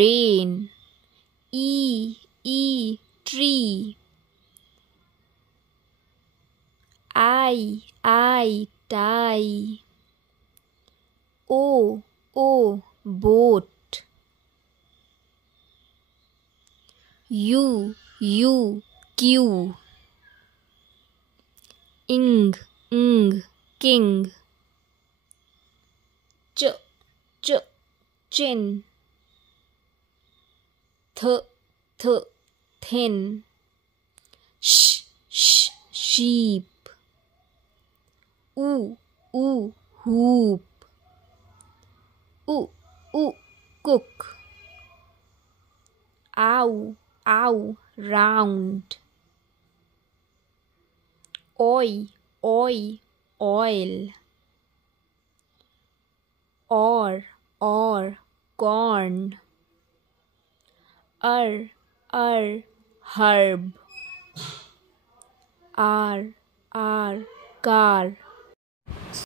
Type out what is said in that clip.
rain. Tree. I tie. O boat. U queue. Ing king. Ch chin. Th thin. Sh sheep. Oo hoop. Cook. Ow round. Oil. Or corn. Herb. R car.